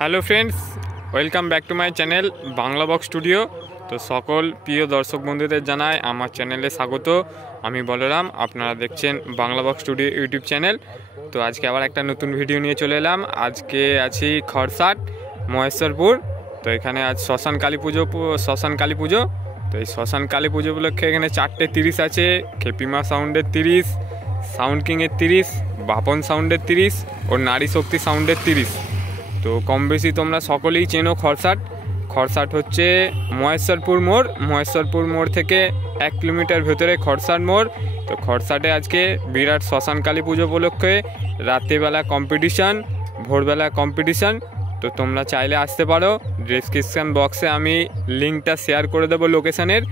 Hello friends, welcome back to my channel Bangla box studio. তো সকল প্রিয় দর্শক বন্ধুদের জানাই আমার চ্যানেলে স্বাগত। আমি বলরাম, আপনারা দেখছেন Bangla box studio YouTube channel. তো আজকে আবার একটা নতুন ভিডিও নিয়ে চলে এলাম। আজকে আছি খড়সাট মহেশ্বরপুর। তো এখানে আজ শ্মশান কালী পুজো। তো এই শ্মশান কালী পুজো উপলক্ষে এখানে 4টে 30 আছে। খেপিমা সাউন্ডের 30, সাউন্ড কিংয়ের 30, বাপন সাউন্ডের 30 ও নারী শক্তি সাউন্ডের 30। তো কম বেশি তোমরা সকলেই চেনো খড়সাট হচ্ছে মহেশ্বরপুর মোড় থেকে 1 কিলোমিটার ভেতরে খড়সাট মোড়। তো খড়সাটে আজকে বিরাট শ্মশান কালী পুজো উপলক্ষে রাত্রিবেলা কম্পিটিশান, ভোরবেলা কম্পিটিশান। তো তোমরা চাইলে আসতে পারো। ডেসক্রিপশান বক্সে আমি লিঙ্কটা শেয়ার করে দেবো লোকেশানের।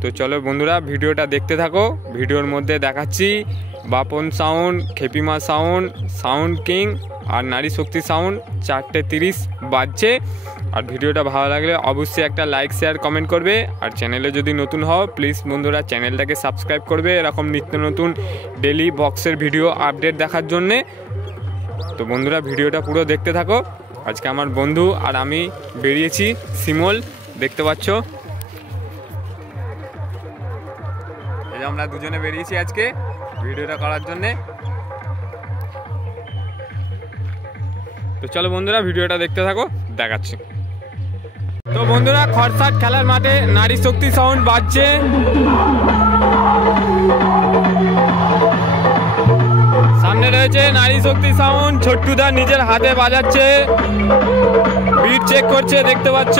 তো চলো বন্ধুরা, ভিডিওটা দেখতে থাকো। ভিডিওর মধ্যে দেখাচ্ছি বাপন সাউন্ড, খেপিমা সাউন্ড কিং আর নারী শক্তি সাউন্ড 4টে 30 বাজছে। আর ভিডিওটা ভালো লাগলে অবশ্যই একটা লাইক, শেয়ার, কমেন্ট করবে। আর চ্যানেলে যদি নতুন হও প্লিজ বন্ধুরা চ্যানেলটাকে সাবস্ক্রাইব করবে এরকম নিত্য নতুন ডেলি বক্সের ভিডিও আপডেট দেখার জন্যে। তো বন্ধুরা ভিডিওটা পুরো দেখতে থাকো। আজকে আমার বন্ধু আর আমি বেরিয়েছি শিমল, দেখতে পাচ্ছ। এই আমরা দুজনে বেরিয়েছি আজকে ভিডিওটা করার জন্যে। তো চলো বন্ধুরা ভিডিওটা দেখতে থাকো, দেখাচ্ছি। তো বন্ধুরা খড়সাট খেলার মাঠে নারী শক্তি সাউন্ড বাজছে। সামনে রয়েছে নারী শক্তি সাউন্ড, ছোট্টুদা নিজের হাতে বাজাচ্ছে, বিট চেক করছে, দেখতে পাচ্ছ।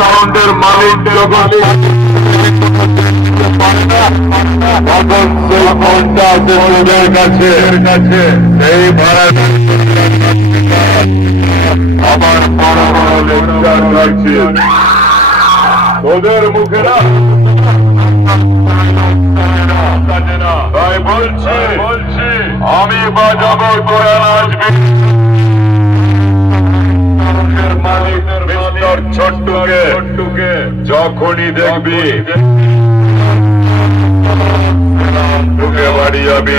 সাউন্ডের মালিক যখন সেই ফোনটা আছে তোদের কাছে, সেই ভাড়া আমার বড় বড় লেকচার লাগছে তোদের মুখে না। তাই বলছি আমি বাজাবো, তোরা নাচবি। মিস্টার ছোট্টুকে যখনই দেখবি তোকে বাড়ি যাবি।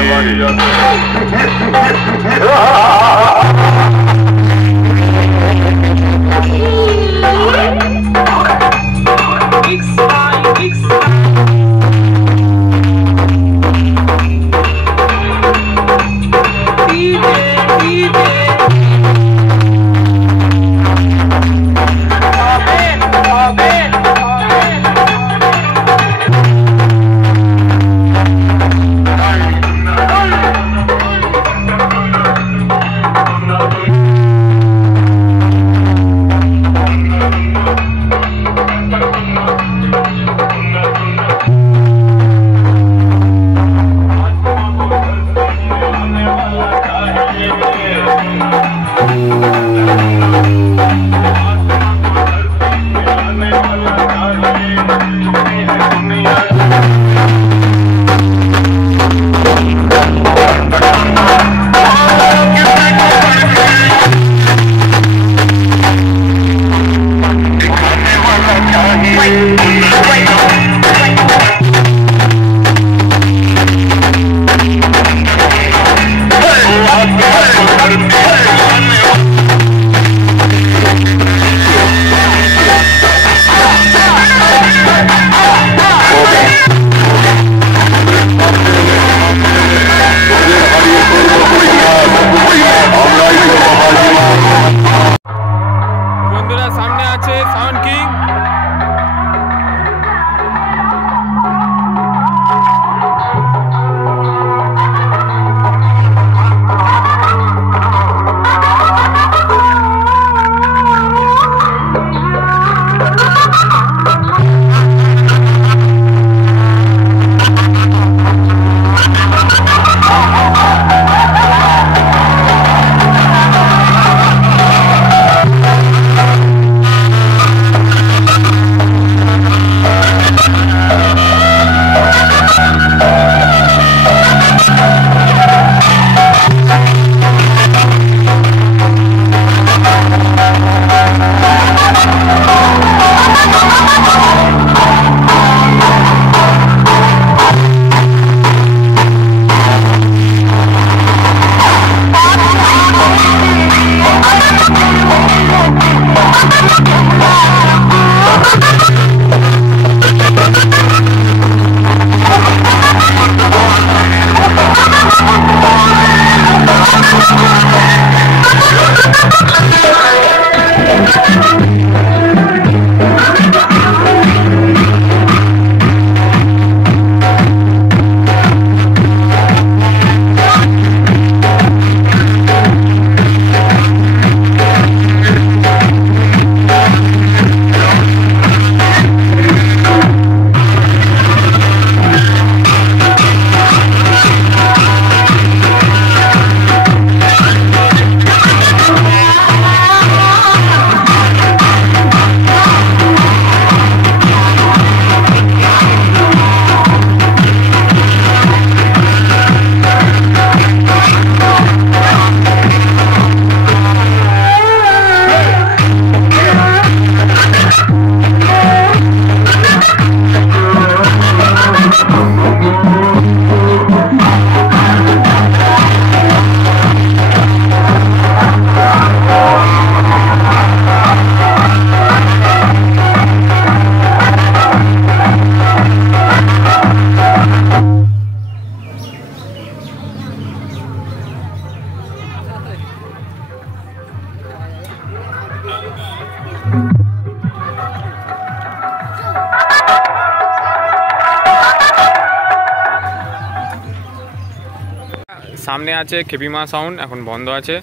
সামনে আছে খেপিমা সাউন্ড, এখন বন্ধ আছে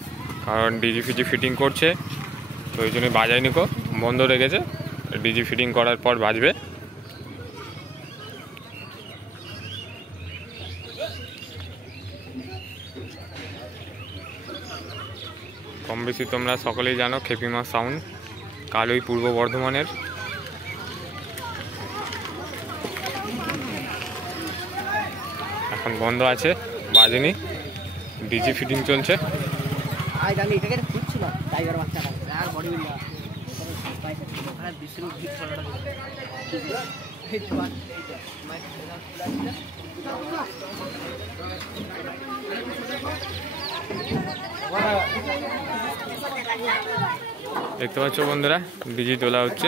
কারণ ডিজি ফিজি ফিটিং করছে, তো ওই জন্যই বাজায়নি কো, বন্ধ রেখেছে। ডিজি ফিটিং করার পর বাজবে। কম বেশি তোমরা সকলেই জানো খেপিমা সাউন্ড কালুই পূর্ব বর্ধমানের। এখন বন্ধ আছে, বাজেনি, ডিজি ফিটিং চলছে। দেখতে পাচ্ছ বন্ধুরা, ডিজি তোলা হচ্ছে।